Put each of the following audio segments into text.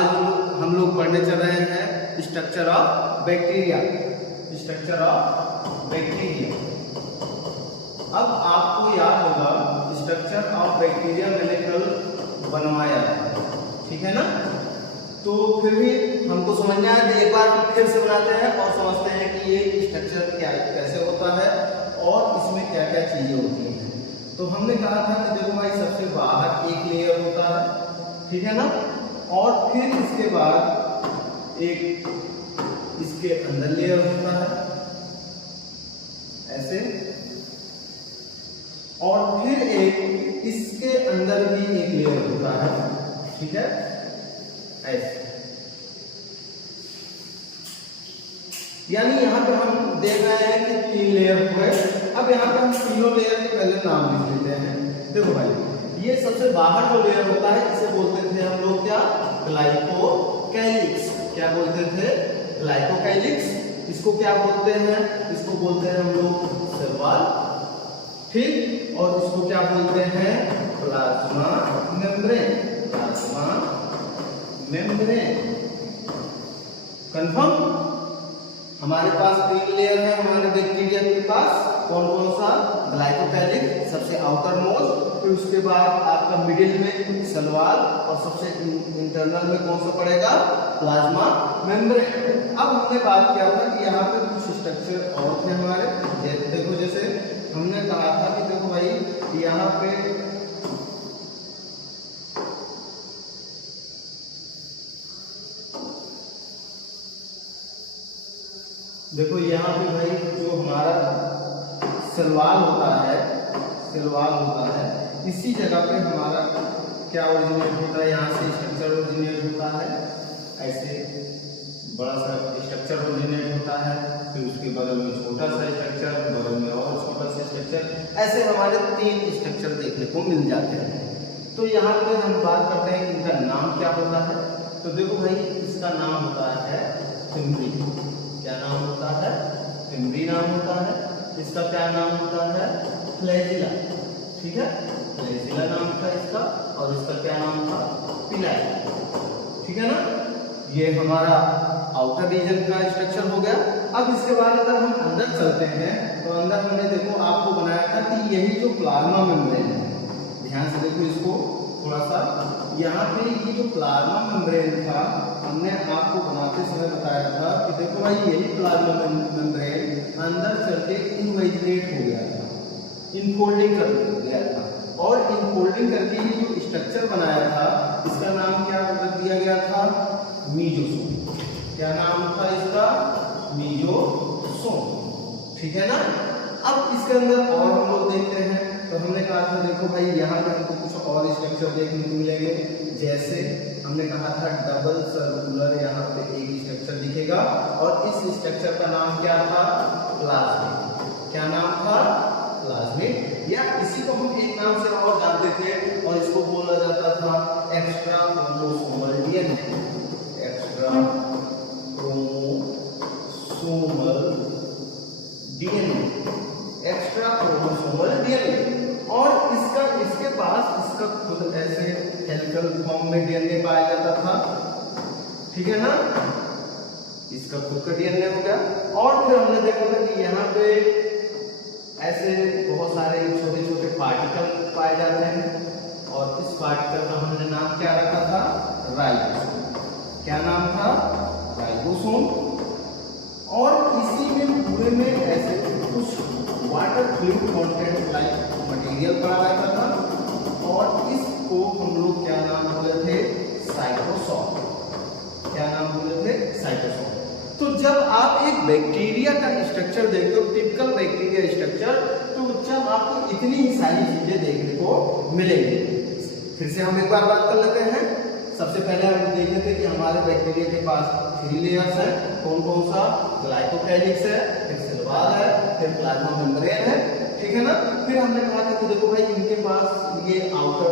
आज हम लोग पढ़ने चल रहे हैं structure of bacteria. Structure of bacteria. अब आपको याद होगा स्ट्रक्चर ऑफ बैक्टीरिया मैंने कल बनवाया है, ठीक है ना। तो फिर भी हमको समझना है कि एक बार फिर से बनाते हैं और समझते हैं कि ये स्ट्रक्चर क्या कैसे होता है और इसमें क्या क्या चीजें होती हैं। तो हमने कहा था कि देखो भाई सबसे बाहर एक लेयर होता है, ठीक है ना, और फिर इसके बाद एक इसके अंदर लेयर होता है ऐसे, और फिर एक इसके अंदर भी एक लेयर होता है, ठीक है, ऐसे। यानी यहाँ पे हम देख रहे हैं कि 3 लेयर हुए। अब यहाँ पे हम तीनों लेयर के पहले नाम लिख लेते हैं। देखो भाई ये सबसे बाहर जो लेयर होता है इसे बोलते थे हम लोग क्या, ग्लाइकोकैलिक्स। क्या बोलते थे, ग्लाइकोकैलिक्स। इसको क्या बोलते हैं, इसको बोलते हैं हम लोग सेल वॉल, ठीक। और इसको क्या बोलते हैं, plasma membrane. Plasma membrane. Confirm. हमारे पास 3 लेयर है हमारे बैक्टीरिया के पास। कौन कौन सा, ग्लाइकोकैलिक सबसे आउटर मोस्ट, फिर उसके बाद आपका मिडिल में सेल वॉल और सबसे इंटरनल में कौन सा पड़ेगा, प्लाज्मा मेम्ब्रेन। अब हमने बात किया था कि यहाँ पे कुछ स्ट्रक्चर और थे हमारे। देखो जैसे हमने कहा था कि देखो भाई यहाँ पे देखो यहाँ पे भाई जो हमारा सेल वॉल होता है, सेल वॉल होता है, इसी जगह पे हमारा क्या ओरिजिनेट होता है, यहाँ से स्ट्रक्चर ओरिजिनेट होता है, ऐसे बड़ा सा स्ट्रक्चर ओरिजिनेट होता है, फिर उसके बगल में छोटा सा स्ट्रक्चर, बगल में और छोटा सा स्ट्रक्चर, ऐसे हमारे 3 स्ट्रक्चर देखने को मिल जाते हैं। तो यहाँ पे हम बात करते हैं इनका नाम क्या होता है। तो देखो भाई इसका नाम होता है फिम्बरी। क्या नाम होता है, फिम्बरी नाम होता है। इसका क्या नाम होता है, फ्लैजिला, ठीक है, फ्लैजिला नाम था इसका। और इसका क्या नाम था, पिलाई, ठीक है ना। ये हमारा आउटर रीजन का स्ट्रक्चर हो गया। अब इसके बाद अगर हम अंदर चलते हैं तो अंदर हमने देखो आपको बनाया था कि यही जो प्लाज्मा मेम्ब्रेन है, ध्यान से देखो इसको थोड़ा सा, यहाँ पे ये जो प्लाज्मा मेम्ब्रेन था हमने आपको बनाते समय बताया था कि देखो भाई यही प्लाज्मा मेम्ब्रेन अंदर चल के इनवाइजिनेट हो गया था, इनफोल्डिंग कर गया था, और इनफोल्डिंग करके ये जो स्ट्रक्चर बनाया था इसका नाम क्या रख दिया गया था, मीजोसोम। क्या नाम था इसका, मीजोसोम, ठीक है ना। अब इसके अंदर और हम लोग देखते हैं तो हमने कहा था देखो भाई यहाँ पे हमको कुछ और स्ट्रक्चर देखने को मिलेंगे। जैसे हमने कहा था डबल सर्कुलर यहाँ पे एक स्ट्रक्चर दिखेगा और इस स्ट्रक्चर का नाम क्या था, प्लाज्मिड। क्या नाम था, प्लाज्मिड। या इसी को हम एक नाम से और जानते थे और इसको बोला जाता था extra chromosomal DNA. Extra chromosomal DNA, extra chromosomal DNA. और इसके पास इसका खुद ऐसे हेलिकल फॉर्म में डीएनए पाया जाता था, ठीक है ना, इसका खुद का डीएनए हो गया। और फिर हमने देखा था कि यहाँ पे ऐसे बहुत सारे छोटे छोटे पार्टिकल पाए जाते हैं और इस पार्टिकल का हमने नाम क्या रखा था, राइबोसोम। क्या नाम था, राइबोसोम। और इसी में पूरे में ऐसे कुछ water fluid content like material पड़ा रहता था और इसको हम लोग क्या नाम बोले थे, साइटोसोल। क्या नाम बोले थे, साइटोसोल। तो जब आप एक बैक्टीरिया का स्ट्रक्चर देखते हो, टिपिकल बैक्टीरिया स्ट्रक्चर, तो जब आपको इतनी ही सारी चीजें देखने को मिलेंगी। फिर से हम एक बार बात कर लेते हैं। सबसे पहले हम देखे थे कि हमारे बैक्टीरिया के पास 3 लेयर्स हैं। कौन कौन सा, ग्लाइकोकैलिक्स है, फिर सेल वॉल है, फिर प्लाज्मा मेम्ब्रेन है, ठीक है ना। फिर हमने कहा था कि देखो भाई इनके पास ये आउटर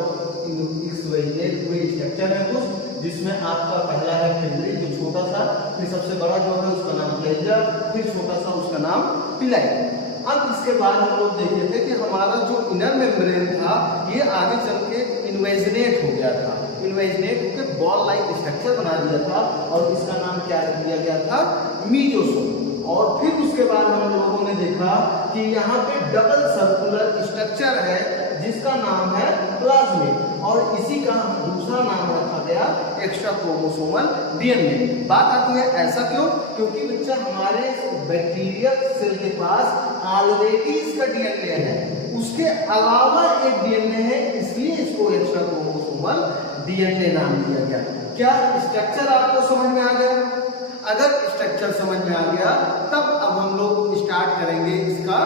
हुए स्ट्रक्चर है कुछ, जिसमें आपका पहला है फिम्बरी जो छोटा सा, फिर सबसे बड़ा जो है उसका नाम फ्लैजिला, फिर छोटा सा उसका नाम पिलाई। अब इसके बाद हम लोग देखे थे कि हमारा जो इनर मेम्ब्रेन था ये आगे चल के इन्वेजिनेट हो गया था। इन्वेजनेट होकर बॉल लाइक स्ट्रक्चर बना दिया था और इसका नाम क्या रख दिया गया था, मीजोसोम। और फिर उसके बाद हम लोगों ने देखा कि यहाँ पे डबल सर्कुलर स्ट्रक्चर है जिसका नाम है प्लाज्मिड, और इसी का दूसरा नाम रखा गया एक्स्ट्रा क्रोमोसोमल डीएनए। बात आती है ऐसा क्यों, क्योंकि बच्चा हमारे बैक्टीरिया सेल के पास ऑलरेडी इसका डीएनए है, उसके अलावा एक डीएनए है, इसलिए इसको एक्स्ट्रा क्रोमोसोमल डीएनए नाम दिया गया। क्या स्ट्रक्चर आपको समझ में आ गया? अगर स्ट्रक्चर समझ में आ गया तब अब हम लोग स्टार्ट करेंगे इसका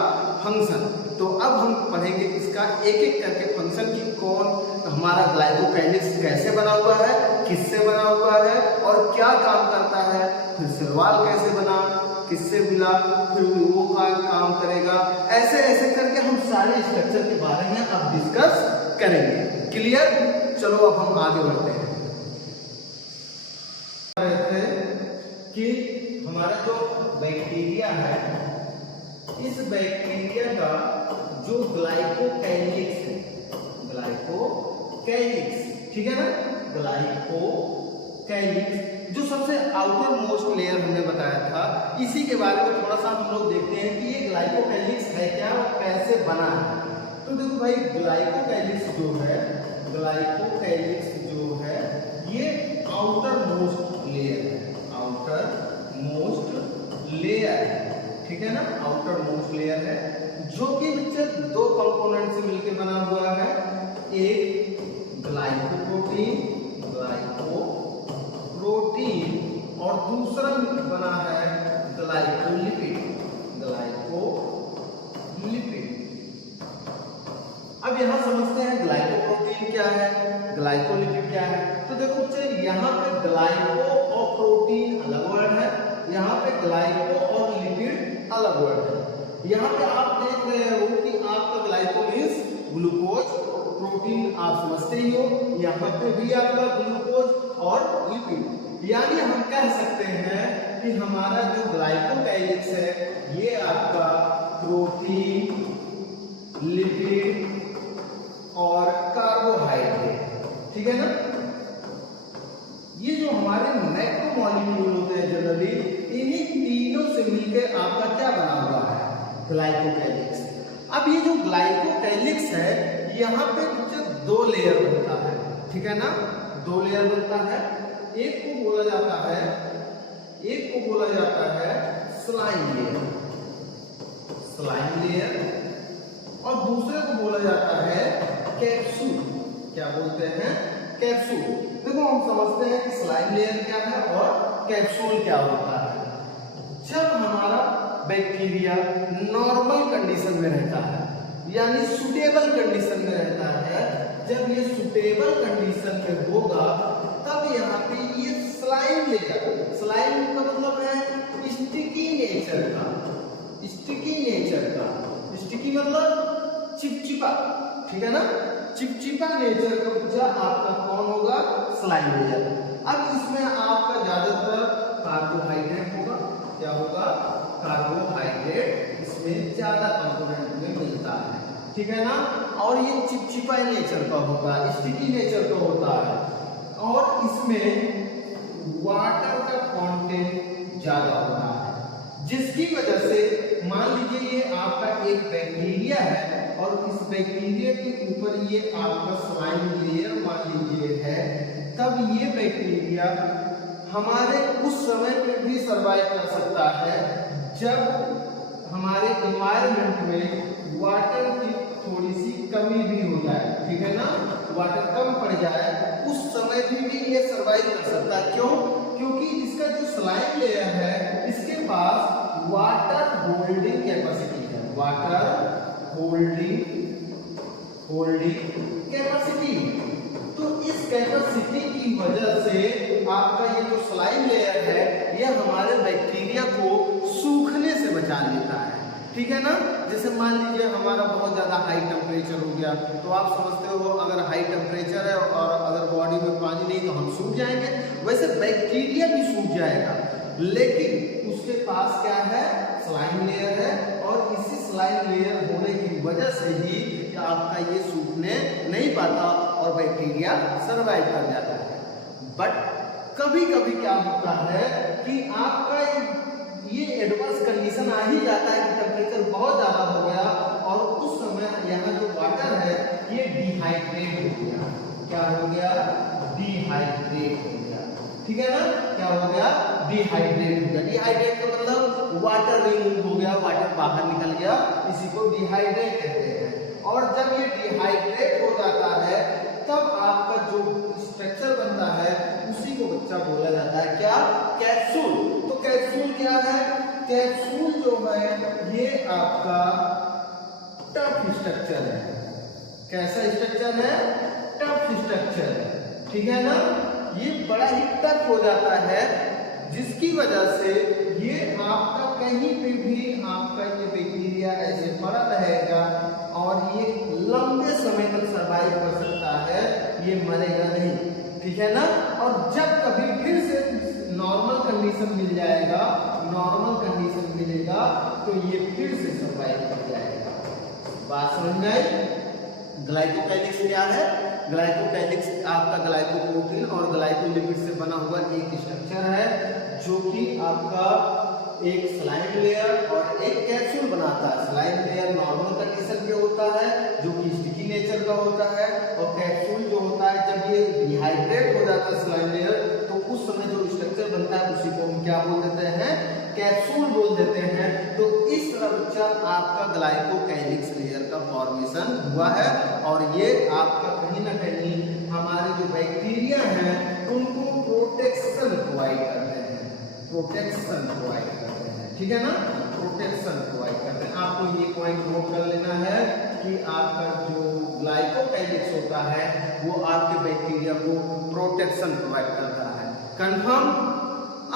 फंक्शन। तो अब हम पढ़ेंगे इसका एक एक करके फंक्शन की, कौन हमारा ग्लाइकोकाइलिक्स कैसे बना हुआ है, किससे बना हुआ है और क्या काम करता है, फिर सलवाल कैसे बना, किससे मिला, फिर वो काम करेगा, ऐसे ऐसे करके हम सारे स्ट्रक्चर के बारे में अब डिस्कस करेंगे। क्लियर? चलो अब हम आगे बढ़ते हैं। कि हमारा जो बैक्टीरिया है, इस बैक्टीरिया का जो ग्लाइकोकाइलिक्स है, ग्लाइकोकाइलिक्स, ठीक है ना, ग्लाइकोकाइलिक्स जो सबसे आउटर मोस्ट लेयर हमने बताया था, इसी के बारे में थोड़ा सा हम लोग देखते हैं कि ये ग्लाइकोकाइलिक्स है क्या और कैसे बना है। तो देखो भाई, ग्लाइकोकाइलिक्स जो है, ग्लाइकोकाइलिक्स जो है ये आउटर मोस्ट लेयर है, आउटर मोस्ट लेयर है, ठीक है ना, आउटर मोस्ट लेयर है, जो कि बच्चे दो कंपोनेंट से मिलकर बना हुआ है, एक ग्लाइकोप्रोटीन और दूसरा बना है ग्लाइकोलिपिड। अब यहाँ समझते हैं ग्लाइकोप्रोटीन क्या है, ग्लाइकोलिपिड क्या है। तो देखो बच्चे, यहाँ पे ग्लाइको और प्रोटीन अलग वर्ड है, यहाँ पे ग्लाइको और लिपिड अलग वर्ड है। यहाँ पे आप देख रहे हो कि आपका ग्लाइको मीन्स ग्लूकोज, प्रोटीन आप समझते ही हो, यहाँ पे भी आपका ग्लूकोज और लिपिड, यानी हम कह सकते हैं कि हमारा जो ग्लाइकोकाइलिक्स है ये आपका प्रोटीन, लिपिड और कार्बोहाइड्रेट, ठीक है ना। ये जो हमारे मैक्रोमोलेक्यूल होते हैं जनरली, इन्हीं तीनों से मिलकर आपका क्या बना हुआ है, ग्लाइकोकाइलिक्स। अब ये जो ग्लाइकोकाइलिक्स है, यहाँ पे दो लेयर बनता है, ठीक है ना, दो लेयर बनता है। एक को बोला जाता है स्लाइम लेयर, और दूसरे को बोला जाता है कैप्सूल। क्या बोलते हैं? कैप्सूल। देखो, हम समझते हैं कि स्लाइम लेयर क्या है और कैप्सूल क्या होता है। जब हमारा बैक्टीरिया नॉर्मल कंडीशन में रहता है, यानी सुटेबल कंडीशन में रहता है, जब ये सुटेबल कंडीशन में होगा तब यहाँ पे ये स्लाइम लेयर, स्लाइम का मतलब है स्टिकी नेचर का, स्टिकी मतलब चिपचिपा, ठीक है ना, चिपचिपा नेचर का बच्चा आपका कौन होगा, स्लाइम लेयर। अब इसमें आपका ज्यादातर कार्बोहाइड्रेट होगा, क्या होगा, कार्बोहाइड्रेट इसमें ज्यादा कंपोनेंट में मिलता है, ठीक है ना, और ये चिपचिपा नेचर का होता है, स्टिकी नेचर का होता है, और इसमें वाटर का कंटेंट ज्यादा होता है, जिसकी वजह से मान लीजिए ये आपका एक बैक्टीरिया है और इस बैक्टीरिया के ऊपर ये आपका स्लाइम लेयर मान लीजिए है, तब ये बैक्टीरिया हमारे उस समय पे भी सर्वाइव कर सकता है जब हमारे एनवायरनमेंट में वाटर की थोड़ी सी कमी भी हो जाए, ठीक है ना, वाटर कम पड़ जाए, उस समय भी ये सर्वाइव कर सकता है। क्यों? क्योंकि इसका जो स्लाइम लेयर है इसके पास वाटर होल्डिंग कैपेसिटी है, वाटर होल्डिंग कैपेसिटी। तो इस कैपेसिटी की वजह से आपका ये जो स्लाइम लेयर है ये हमारे बैक्टीरिया को सूखने से बचा लेता है, ठीक है ना। जैसे मान लीजिए हमारा बहुत ज्यादा हाई टेम्परेचर हो गया, तो आप समझते हो अगर हाई टेम्परेचर है और अगर बॉडी में पानी नहीं तो हम सूख जाएंगे, वैसे बैक्टीरिया भी सूख जाएगा, लेकिन उसके पास क्या है, स्लाइम लेयर है, और इसी स्लाइम लेयर होने की वजह से ही आपका ये सूखने नहीं पाता और बैक्टीरिया सर्वाइव कर जाता है। बट कभी कभी क्या होता है कि आपका ये एडवर्स कंडीशन आ ही जाता है कि टेम्परेचर बहुत ज्यादा हो गया और उस समय यहाँ जो वाटर है ये डिहाइड्रेट हो गया। क्या हो गया? डिहाइड्रेट हो गया। ठीक है ना? क्या हो गया? डिहाइड्रेट हो गया। डिहाइड्रेट का मतलब वाटर रिमूव हो गया, वाटर बाहर निकल गया, इसी को डिहाइड्रेट कहते हैं। और जब ये डिहाइड्रेट हो जाता है तब आपका जो स्ट्रक्चर बनता है उसी को बच्चा बोला जाता है क्या? कैप्सूल। तो कैप्सूल क्या है? कैप्सूल जो है ये आपका टफ स्ट्रक्चर है। कैसा स्ट्रक्चर है? टफ स्ट्रक्चर है। ठीक है ना? ये बड़ा ही टफ हो जाता है जिसकी वजह से ये आपका कहीं पे भी आपका ये बैक्टीरिया ऐसे पड़ा रहेगा और ये लंबे समय तक सर्वाइव कर सकता है, ये मरेगा नहीं। ठीक है ना? और जब कभी फिर से नॉर्मल कंडीशन मिल जाएगा, नॉर्मल कंडीशन मिलेगा तो ये फिर से सर्वाइव कर जाएगा। बात समझ में आई? ग्लाइकोकाइलिक्स क्या है? ग्लाइकोकाइलिक्स आपका ग्लाइकोप्रोटीन और ग्लाइकोलिपिड से बना हुआ एक स्ट्रक्चर है जो कि आपका एक स्लाइम लेयर और एक कैप्सूल बनाता है। स्लाइम लेयर नॉर्मल कंडीशन पे होता है जो कि स्टिकी नेचर का होता है, और कैप्सूल जो होता है जब ये डिहाइड्रेट हो जाता है स्लाइम लेयर तो उस समय जो स्ट्रक्चर बनता है उसी को हम क्या बोल देते हैं? कैप्सूल बोल देते हैं। तो इस तरह बच्चा आपका ग्लाइकोकाइलिक्स लेयर का फॉर्मेशन हुआ है और ये आपका कहीं ना कहीं हमारे जो बैक्टीरिया हैं उनको प्रोटेक्शन प्रोवाइड करते हैं। प्रोटेक्शन प्रोवाइड करते हैं। ठीक है ना? प्रोटेक्शन प्रोवाइड करते हैं। आपको ये पॉइंट नोट कर लेना है कि आपका जो ग्लाइकोकाइलिक्स होता है वो आपके बैक्टीरिया को प्रोटेक्शन प्रोवाइड करता है। कंफर्म?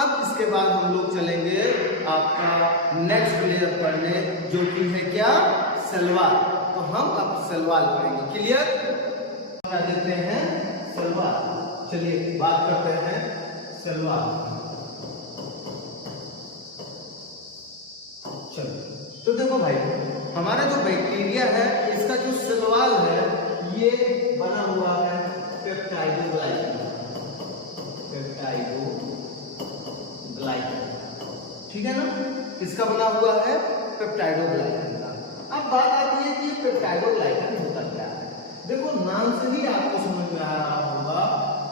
अब इसके बाद हम लोग चलेंगे आपका नेक्स्ट लेयर पढ़ने जो कि है क्या? Cell wall. तो हम अब सेल वॉल पढ़ेंगे। क्लियर? क्या देते हैं? Cell wall. चलिए बात करते हैं सेल वॉल। चलो तो देखो भाई, हमारा जो बैक्टीरिया है इसका जो सेल वॉल है ये बना हुआ है पेप्टाइडोग्लाइकन। ठीक है ना? इसका बना हुआ है पेप्टाइडोग्लाइकन का। अब बात आती है कि पेप्टाइडोग्लाइकन होता क्या है। देखो नाम से ही आपको समझ में आ रहा होगा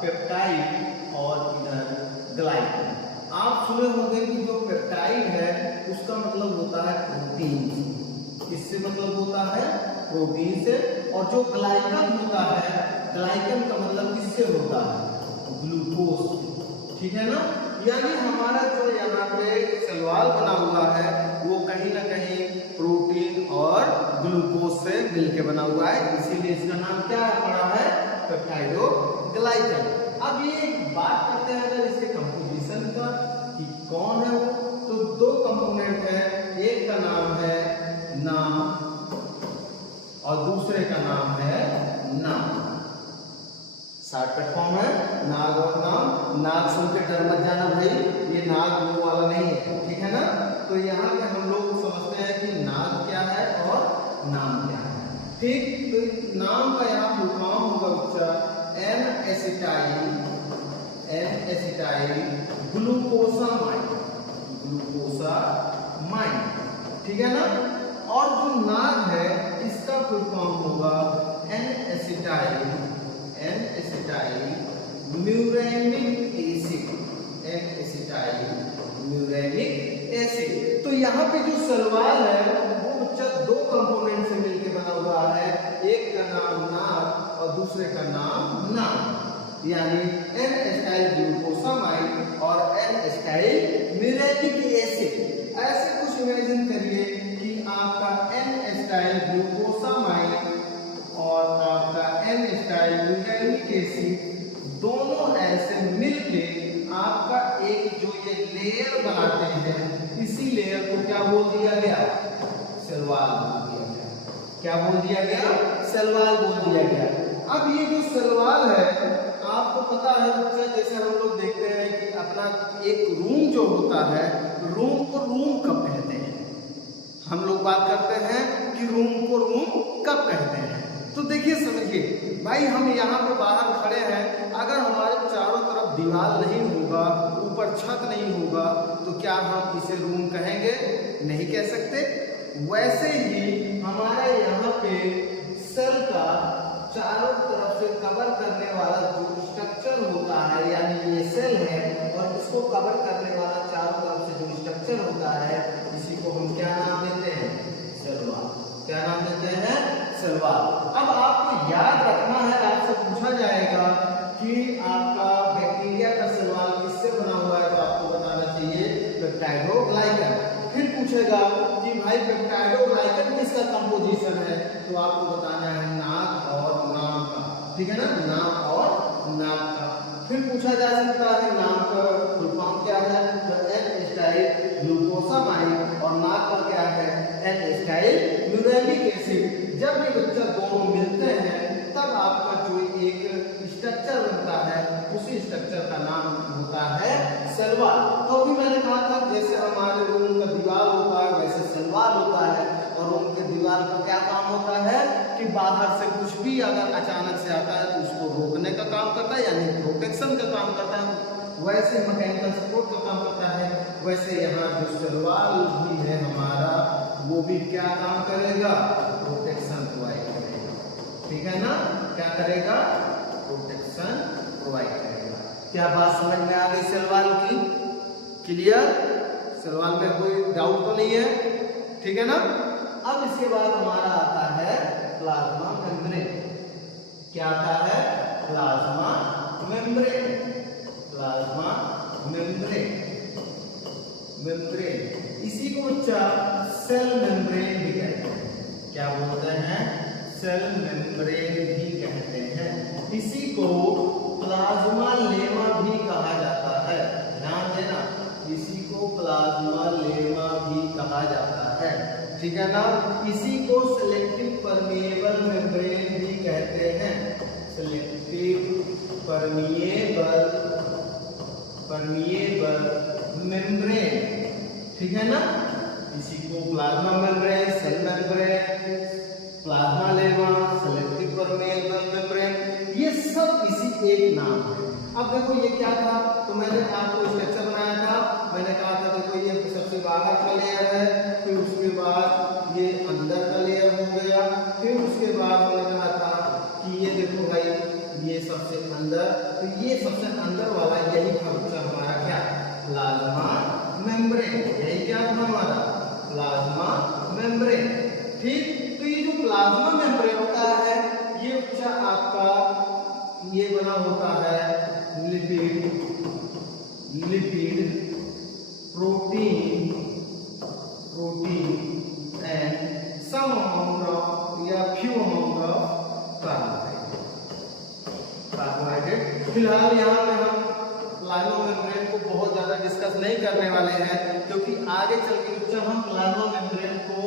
पेप्टाइड और इधर ग्लाइकन। आप सुने होंगे कि जो पेप्टाइड है उसका मतलब होता है प्रोटीन। इससे मतलब होता है प्रोटीन से। और जो ग्लाइकन होता है, ग्लाइकन का मतलब किससे होता है? ग्लूकोज। ठीक है ना? यानी हमारा जो यहाँ पे सेल वॉल बना हुआ है वो कहीं ना कहीं प्रोटीन और ग्लूकोज से मिलके बना हुआ है, इसीलिए इसका नाम क्या पड़ा है? पेप्टाइडोग्लाइकन। अब ये बात करते हैं अगर इसके कंपोजिशन का कि कौन है वो, तो दो कंपोनेंट है। एक का नाम है नाम और दूसरे का नाम है नाम। शॉर्टकट फॉर्म है नाग और नाम। नाग सुन के डर मत जाना भाई, ये नाग वो वाला नहीं है। ठीक है ना? तो यहाँ पे हम लोग समझते हैं कि नाग क्या है और नाम क्या है। ठीक? तो नाम का यहाँ फुल फॉर्म होगा बच्चा एन एसिटाइल ग्लूकोसामाइड। ग्लूकोसामाइड। ठीक है ना? और जो नाग है इसका फुल फॉर्म होगा N acetyl muramic acid. N acetyl muramic acid. तो यहाँ पे जो सेल वॉल है वो बच्चा दो कंपोनेंट से मिलकर बना हुआ है। एक का नाम नाग और दूसरे का नाम नाम। यानी एन एसिटाइल ग्लूकोसामाइड और एन एसिटाइल म्यूरेनिक एसिड। ऐसे कुछ इमेजिन करिए कि आपका एन एसिटाइल ग्लूकोसामाइड और आपका एन एसिटाइल म्यूरेनिक एसिड दोनों ऐसे मिलके आपका एक जो ये लेयर बनाते हैं, इसी लेयर को क्या बोल दिया गया? सेल वॉल बोल दिया गया। क्या बोल दिया गया? सेल वॉल बोल दिया गया। अब ये जो सेल वॉल है आपको पता है बच्चा, जैसे हम लोग देखते हैं कि अपना एक रूम जो होता है, रूम को रूम कब कहते हैं? हम लोग बात करते हैं कि रूम को रूम कब कहते हैं। तो देखिए समझिए, भाई हम यहाँ पे बाहर खड़े हैं, अगर हमारे चारों तरफ दीवार नहीं होगा, ऊपर छत नहीं होगा, तो क्या हम इसे रूम कहेंगे? नहीं कह सकते। वैसे ही हमारे यहाँ पे सेल का चारों तरफ से कवर करने वाला जो स्ट्रक्चर होता है, यानी ये सेल है और इसको कवर करने वाला चारों तरफ से जो स्ट्रक्चर होता है, इसी को हम क्या नाम देते हैं? Cell wall. क्या नाम देते हैं? Cell wall. अब आपको याद रखना है, आपसे पूछा जाएगा कि आपका बैक्टीरिया का सेल वॉल किससे बना हुआ है, तो आपको बताना चाहिए पेप्टाइडोग्लाइकन। फिर पूछेगा कि भाई पेप्टाइडोग्लाइकन किसका कंपोजिशन है, तो आपको बताना है नाक और नाम का। ठीक है ना, नाम और नाम का। फिर पूछा जा सकता है नाम का फुल फॉर्म क्या है, तो एन-एसिटाइल ग्लूकोसामाइड, और नाक का क्या है? N-acetyl uranic acid. जब ये बच्चा दोनों मिलते हैं तब आपका जो एक स्ट्रक्चर बनता है, उसी स्ट्रक्चर का नाम होता है सेल वॉल। तो अभी मैंने कहा था जैसे हमारे रूम का दीवार होता है वैसे सेल वॉल होता है, और रूम के दीवार का क्या काम होता है कि बाहर से कुछ भी अगर अचानक से आता है तो उसको रोकने का काम करता है, यानी प्रोटेक्शन का काम करता है। वैसे मैकेनिकल सपोर्ट का काम करता है, वैसे यहाँ जो सेल वॉल भी है हमारा, वो भी क्या काम करेगा? प्रोटेक्शन प्रोवाइड करेगा। ठीक है ना, क्या करेगा? प्रोटेक्शन प्रोवाइड करेगा। क्या बात समझ में आ गई सेल वॉल की? क्लियर? सेल वॉल में कोई डाउट तो नहीं है? ठीक है ना। अब इसके बाद हमारा आता है प्लाज्मा मेम्ब्रेन। क्या आता है? Plasma membrane. Plasma membrane, membrane इसी को बच्चा सेल मेम्ब्रेन भी कहते हैं। क्या बोलते हैं? सेल मेम्ब्रेन भी कहते हैं। इसी को प्लाज्मा लेमा भी कहा जाता है। ध्यान देना, इसी को प्लाज्मा लेमा भी कहा जाता है। ठीक है ना। इसी को सेलेक्टिव परमिएबल मेम्ब्रेन भी कहते हैं। Selective permeable membrane. ठीक है ना। इसी को plasma membrane, cell membrane, plasmalemma, selective permeable membrane, ये सब इसी एक नाम है। अब देखो ये क्या था, तो मैंने आपको स्ट्रक्चर बनाया था। मैंने कहा था देखो ये सबसे बाहर का लेयर है, फिर उसके बाद ये अंदर का लेयर हो गया, फिर उसके बाद मैंने कहा था कि ये देखो भाई ये सबसे अंदर, तो ये सबसे अंदर वाला यही था हमारा क्या? Plasma membrane. यही क्या था हमारा? Plasma membrane. ठीक, तो ये जो प्लाज्मा मेम्ब्रेन होता है ये बच्चा आपका ये बना होता है lipid, protein and some amount of या फ्यू अमाउंट ऑफ कार्बोहाइड्रेट। फिलहाल यहाँ पे हम प्लाज्मा मेम्ब्रेन को बहुत ज्यादा डिस्कस नहीं करने वाले हैं, क्योंकि आगे चल के बच्चा हम प्लाज्मा मेम्ब्रेन को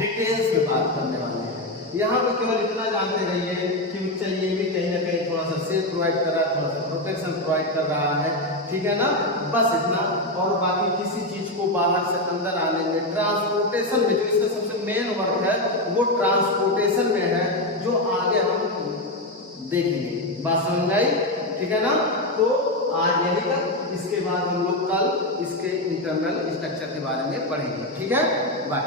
डिटेल्स में बात करने वाले हैं। यहाँ पे केवल इतना जानते रहिए कि बच्चा ये भी कहीं ना कहीं थोड़ा सा सेफ प्रोवाइड कर रहा है, थोड़ा सा प्रोटेक्शन प्रोवाइड कर रहा है। ठीक है ना, बस इतना। और बाकी किसी चीज को बाहर से अंदर आने में, ट्रांसपोर्टेशन में, जो इसका सबसे मेन वर्क है वो ट्रांसपोर्टेशन में है, जो आगे हम देखेंगे। बात समझ आई? ठीक है ना। तो आज यही तक, इसके बाद हम लोग कल इसके इंटरनल स्ट्रक्चर के बारे में पढ़ेंगे। ठीक है, बाय।